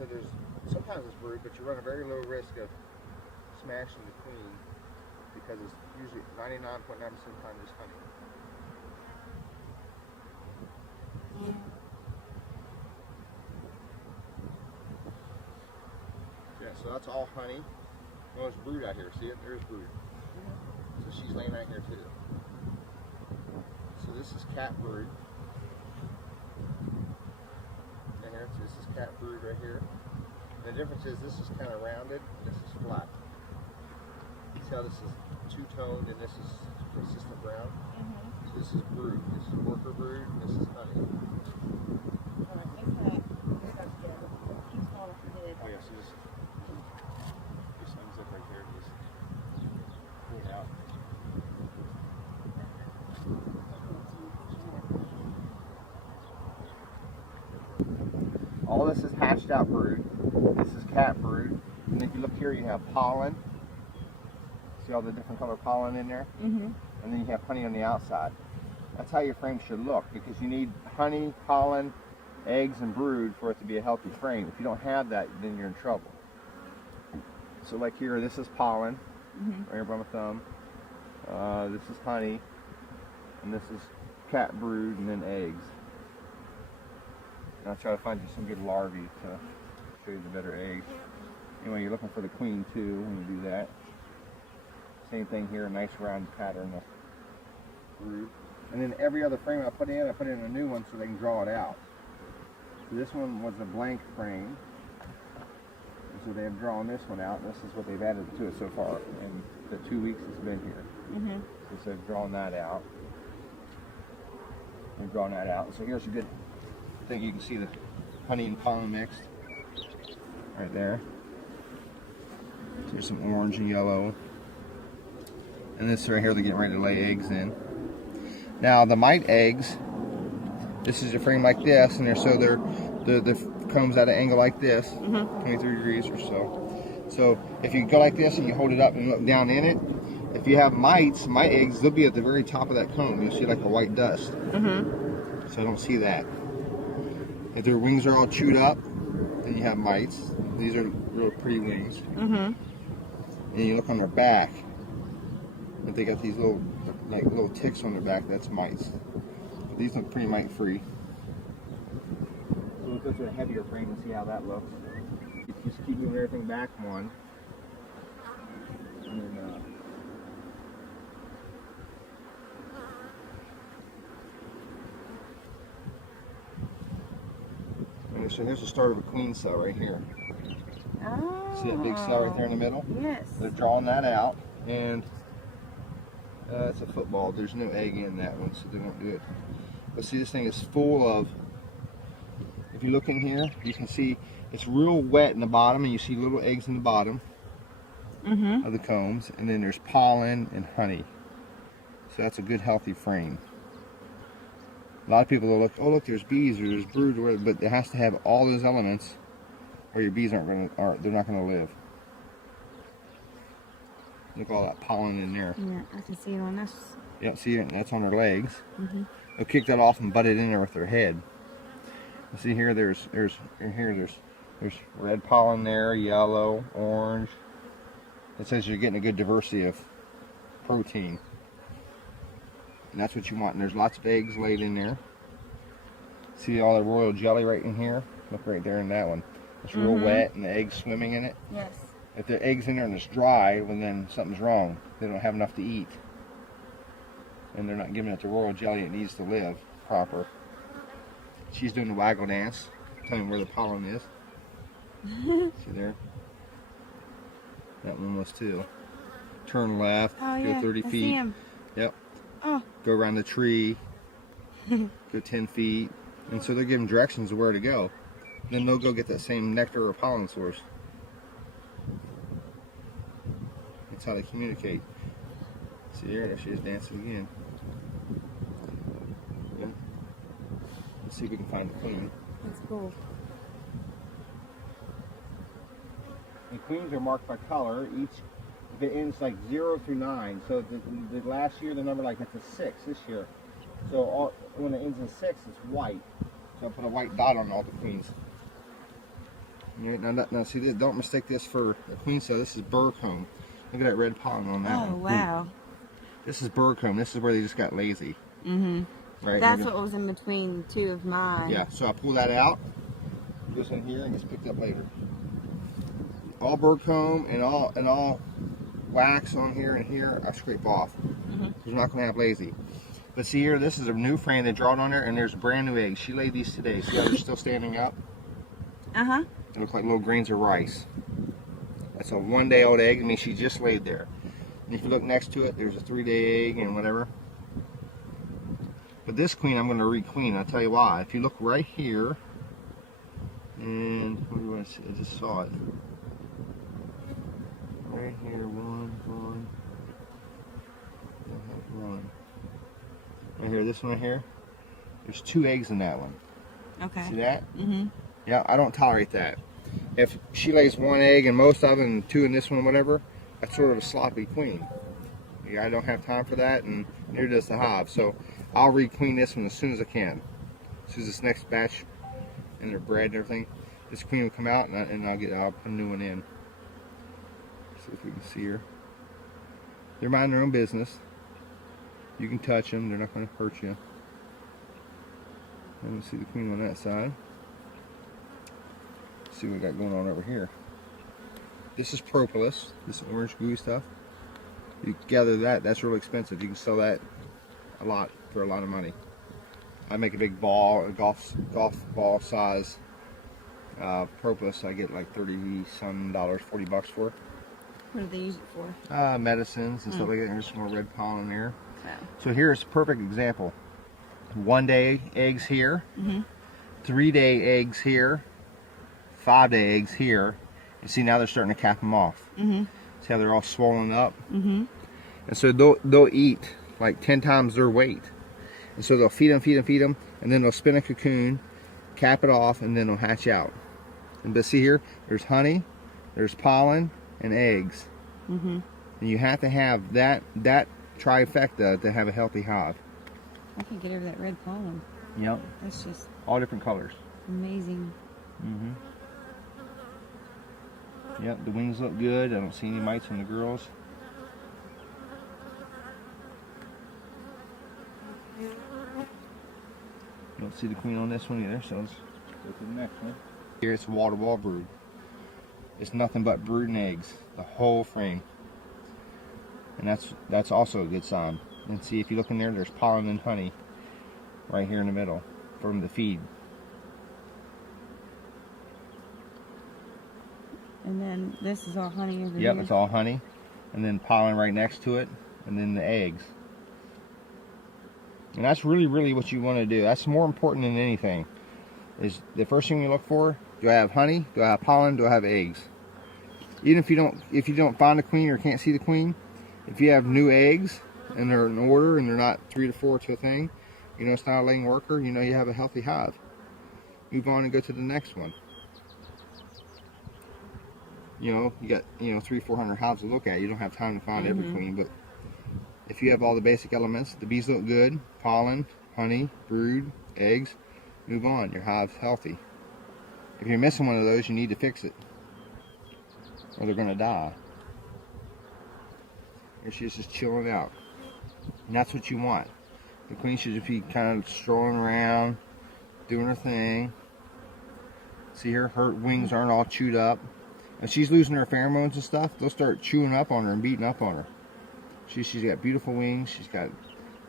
so there's sometimes it's brood, but you run a very low risk of smashing the queen because it's usually 99.9% of the time just honey. Yeah, so that's all honey. Well, there's brood out here. See it? There's brood. So she's laying right here too. So this is cat brood. Right here. So this is cat brood right here. And the difference is this is kind of rounded and this is flat. See how this is two-toned and this is consistent brown? So this is brood. This is worker brood and this is honey. Oh yeah, so just unzip right there. Just pull it out. All this is hatched out brood. This is cat brood. And if you look here, you have pollen. See all the different color pollen in there? And then you have honey on the outside. That's how your frame should look, because you need honey, pollen, eggs, and brood for it to be a healthy frame. If you don't have that, then you're in trouble. So like here, this is pollen, right here by my thumb. This is honey, and this is cat brood, and then eggs. And I'll try to find you some good larvae to show you the better eggs. Anyway, you're looking for the queen too when you do that. Same thing here, a nice round pattern of brood. And then every other frame I put in a new one so they can draw it out. So this one was a blank frame. And so they have drawn this one out, and this is what they've added to it so far in the 2 weeks it's been here. So they've drawn that out. They've drawn that out. So here's a good thing. You can see the honey and pollen mixed right there. So there's some orange and yellow. And this right here, they're getting ready to lay eggs in. Now the mite eggs, this is a frame like this, and the combs at an angle like this, 23 degrees or so. So if you go like this and you hold it up and look down in it, if you have mite eggs, they'll be at the very top of that comb. You'll see like a white dust. So I don't see that. If their wings are all chewed up, then you have mites. These are real pretty wings. And you look on their back, if they got these little ticks on their back, that's mites. But these look pretty mite free. So we'll go to a heavier frame and see how that looks. Just keep moving everything back one. And then, so here's the start of a queen cell right here. See that big cell right there in the middle? Yes. They're drawing that out, and it's a football. There's no egg in that one, so they don't do it. But see, this thing is full of, if you look in here, you can see it's real wet in the bottom, and you see little eggs in the bottom of the combs, and then there's pollen and honey. So that's a good healthy frame. A lot of people will look, oh look, there's bees or there's brood, but it has to have all those elements, or your bees they're not gonna live. Look at all that pollen in there. Yeah, I can see it on this. Yeah, see it? That's on their legs. They'll kick that off and butt it in there with their head. You see here, there's red pollen there, yellow, orange. It says you're getting a good diversity of protein. And that's what you want. And there's lots of eggs laid in there. See all the royal jelly right in here? Look right there in that one. It's real wet and the eggs swimming in it. Yes. If the egg's in there and it's dry, well then something's wrong. They don't have enough to eat. And they're not giving it the royal jelly it needs to live proper. She's doing the waggle dance, telling where the pollen is. See there? That one was too. Turn left, go 30 feet. See him. Yep. Oh. Go around the tree, go 10 feet. And so they're giving directions of where to go. Then they'll go get that same nectar or pollen source. That's how they communicate. See there she is dancing again. Yeah. Let's see if we can find the queen. That's cool. The queens are marked by color. Each, if it ends like 0 through 9. So the last year the number like it's a 6 this year. So when it ends in 6, it's white. So I put a white dot on all the queens. Right, now see this. Don't mistake this for a queen cell. This is burr comb. Look at that red pollen on that one. Oh, wow. This is burr comb. This is where they just got lazy. Mm-hmm. Right. That's what was in between two of mine. Yeah. So I pull that out. Goes in here and gets picked up later. All burr comb and all wax on here and here. I scrape off. Because we're not going to have lazy. But see here, this is a new frame they drawn on there, and there's brand new eggs. She laid these today. See how they're still standing up? Uh-huh. They look like little grains of rice. That's a 1-day-old egg. I mean, she just laid there. And if you look next to it, there's a 3-day egg and whatever. But this queen, I'm going to requeen. I'll tell you why. If you look right here, and what do you want to see? I just saw it. Right here, one. Right here, this one right here. There's 2 eggs in that one. Okay. See that? Mm-hmm. Yeah, I don't tolerate that. If she lays 1 egg in most of them and 2 in this one, whatever, that's sort of a sloppy queen. Yeah, I don't have time for that, and neither does the hive. So I'll requeen this one as soon as I can. As soon as this next batch and they're bred and everything, this queen will come out, and I'll put a new one in. See if we can see her. They're minding their own business. You can touch them; they're not going to hurt you. And we see the queen on that side. See what we got going on over here. This is propolis, this orange gooey stuff. You gather that, that's really expensive. You can sell that a lot for a lot of money. I make a big ball, a golf ball size propolis. I get like $30-some, $40 for it. What do they use it for? Medicines and stuff like that. There's some more red pollen there. Oh. So here's a perfect example. 1-day eggs here, 3-day eggs here, 5-day eggs here. You see now they're starting to cap them off. See how they're all swollen up? And so they'll eat like 10 times their weight. And so they'll feed them, and then they'll spin a cocoon, cap it off, and then they'll hatch out. But see here, there's honey, there's pollen, and eggs. And you have to have that trifecta to have a healthy hive. I can get over that red pollen. Yep. That's just All different colors. amazing. Yep, the wings look good. I don't see any mites on the girls. You don't see the queen on this one either, so let's go to the next one. Here it's wall-to-wall brood. It's nothing but brood and eggs, the whole frame. And that's also a good sign. And see, if you look in there, there's pollen and honey right here in the middle from the feed. And then this is all honey over here. Yep, it's all honey. And then pollen right next to it. And then the eggs. And that's really what you want to do. That's more important than anything. Is the first thing you look for, do I have honey? Do I have pollen? Do I have eggs? Even if you don't find a queen or can't see the queen, if you have new eggs and they're in order and they're not 3 to 4 to a thing, you know it's not a laying worker, you know you have a healthy hive. Move on and go to the next one. You know, you got 300-400 hives to look at. You don't have time to find every queen, but if you have all the basic elements, the bees look good, pollen, honey, brood, eggs, move on. Your hive's healthy. If you're missing one of those, you need to fix it, or they're going to die. Here she is just chilling out. And that's what you want. The queen should just be kind of strolling around, doing her thing. See her wings aren't all chewed up. If she's losing her pheromones and stuff, they'll start chewing up on her and beating up on her. She's got beautiful wings. She's got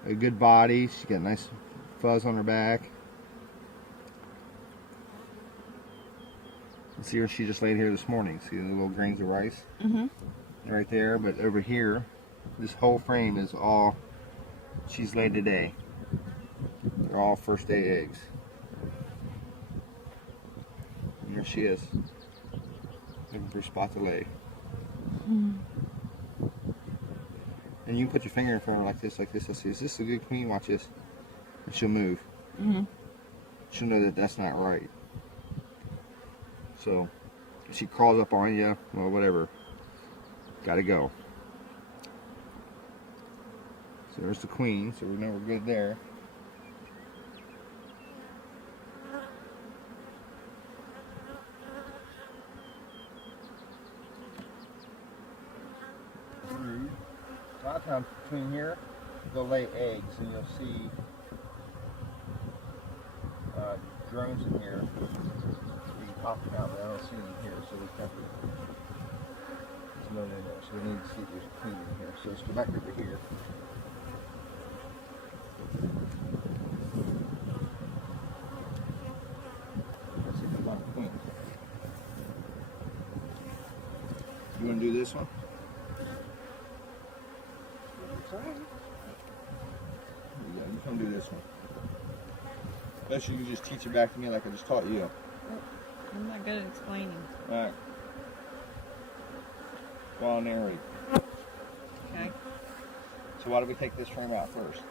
a good body. She's got nice fuzz on her back. And see her, she just laid here this morning. See the little grains of rice? Right there. But over here, this whole frame is all she's laid today. They're all first day eggs. And there she is. Looking for a spot to lay. And you can put your finger in front of her like this. Let's see, is this a good queen? Watch this. And she'll move. She'll know that that's not right. So, if she crawls up on you, well, whatever. Gotta go. So there's the queen, so we know we're good there. lot of times between here, they'll lay eggs, and you'll see drones in here. You can pop them out, but I don't see them here, so there's none in there. So we need to see if there's a queen in here. So let's go back over here. Let's see if we find a queen. You want to do this one? Yeah, you come do this one. Unless you can just teach it back to me like I just taught you. I'm not good at explaining. Alright. Go on there, read. Okay. So why do we take this frame out first?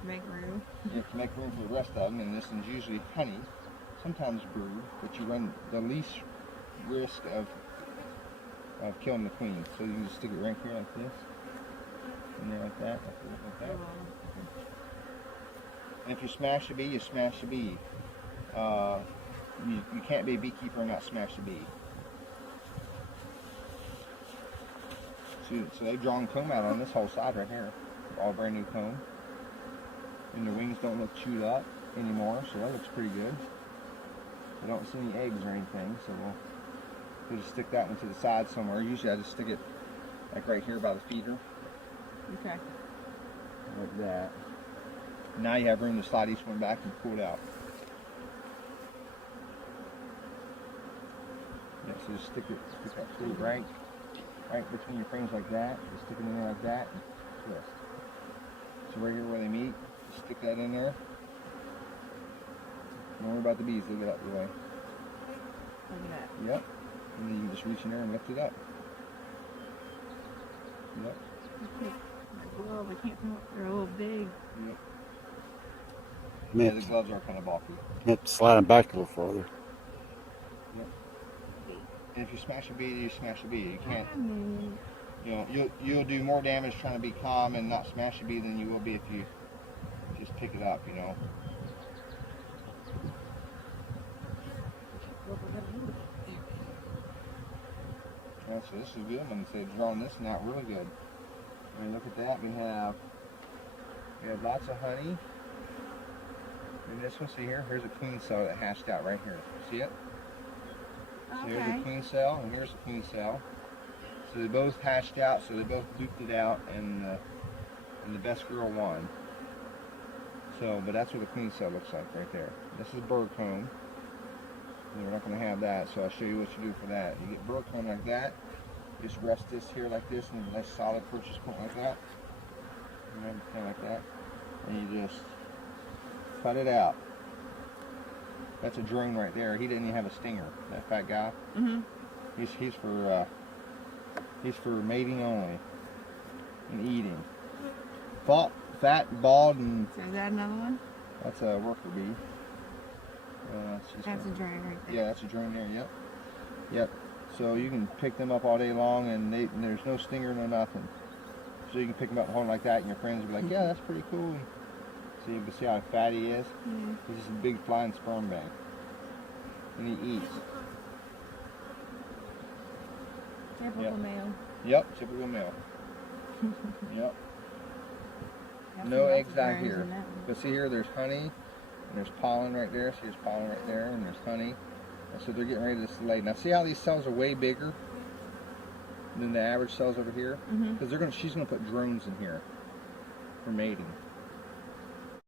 To make room. You have to make room for the rest of them, and this one's usually honey, sometimes brood, but you run the least risk of killing the queen. So you can just stick it right here like this. And there like that, like that. And if you smash the bee, you smash the bee. You can't be a beekeeper and not smash the bee. So they've drawn comb out on this whole side right here. All brand new comb. And the wings don't look chewed up anymore, so that looks pretty good. I don't see any eggs or anything, so we'll just stick that one to the side somewhere. Usually I just stick it like right here by the feeder. Okay. Like that. Now you have room to slide each one back and pull it out. Yeah, so just stick that fruit right between your frames like that. Just stick it in there like that and twist. So right here where they meet, just stick that in there. Don't worry about the bees, they'll get out of your way. Look at that. Yep. And then you can just reach in there and lift it up. Yep. My glove, I can't tell. They're a little big. Yep. Yeah, the gloves are kind of bulky. Yep, slide them back a little further. Yep. And if you smash a bee, you smash a bee. You can't. You know, you'll do more damage trying to be calm and not smash a bee than you will be if you just pick it up. You know. Yeah, so this is a good one. So they've drawn this one out really good. I mean, look at that. We have lots of honey. And this one, see here, here's a queen cell that hatched out right here. See it? So here's a queen cell, and here's a queen cell. So they both hatched out, so they both duped it out, and the best girl won. So, but that's what the queen cell looks like right there. This is bird comb. And we're not going to have that, so I'll show you what you do for that. You get bird comb like that. You just rest this here like this, in a nice solid purchase point like that. And everything like that. And you just cut it out. That's a drone right there. He didn't even have a stinger. That fat guy. Mm-hmm. He's for mating only and eating. Fat, bald, and So is that another one? that's a worker bee. That's a drone right there. Yeah, that's a drone there. Yep. Yep. So you can pick them up all day long, and there's no stinger, no nothing. So you can pick them up and hold them like that, and your friends will be like, "Yeah, that's pretty cool." So you can see how fat he is. Yeah. He's just a big flying sperm bank. And he eats. Typical male. Yep, typical male. Yep. No eggs out here. But see here, there's honey, and there's pollen right there. See, there's pollen right there, and there's honey. And so they're getting ready to lay. Now see how these cells are way bigger than the average cells over here? Because she's gonna put drones in here for mating.